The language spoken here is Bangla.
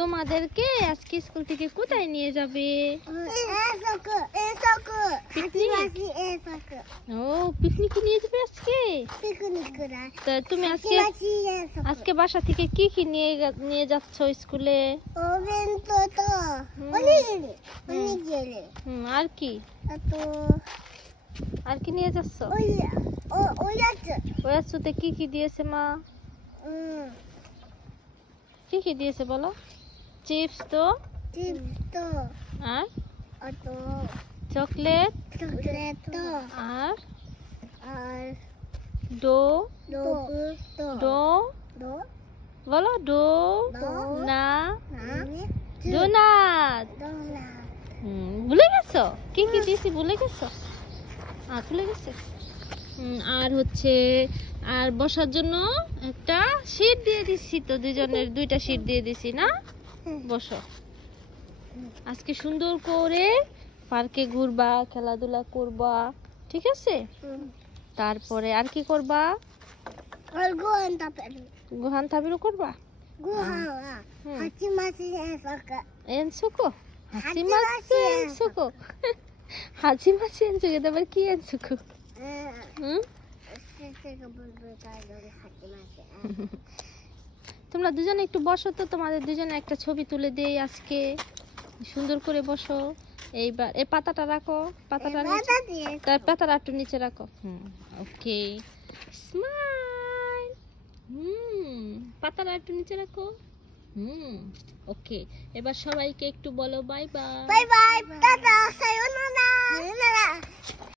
তোমাদেরকে আজকে স্কুল থেকে কোথায় নিয়ে যাবে? ও পিকনিকে নিয়ে যাবে আজকে। তা তুমি আজকে বাসা থেকে কি কি নিয়ে যাচ্ছ স্কুলে? আর কি আর কি নিয়ে যাচ্ছ? ওই আছুতে কি কি দিয়েছে মা? কি কি দিয়েছে বলো? চিপস তো আর চকলেট আর ডো বলো না ডোনাট। ভুলে গেছো কি কি দিয়েছি? ভুলে গেছো? ভুলে গেছে। আর হচ্ছে আর বসার জন্য একটা সিট দিয়ে দিচ্ছি তো, দুজনের দুইটা সিট দিয়ে দিছি না? বসো আজকে সুন্দর করে পার্কে ঘুরবা, খেলাধুলা করবা, ঠিক আছে? তারপরে আর কি করবা? গোহান তাবিরও করবা। এনসুকো হাসি মাছি এনসুকো তারপর কি এনসুকো? তোমরা দুজনে একটু বসো তো, তোমাদের দুজনে একটা ছবি তুলে দেই আজকে। সুন্দর করে বসো। এইবার এই পাতাটা রাখো, পাতাটা একটু নিচে রাখো। ওকে স্মাইল। পাতাটা একটু নিচে রাখো। ওকে এবার সবাইকে একটু বলো বাই বাই।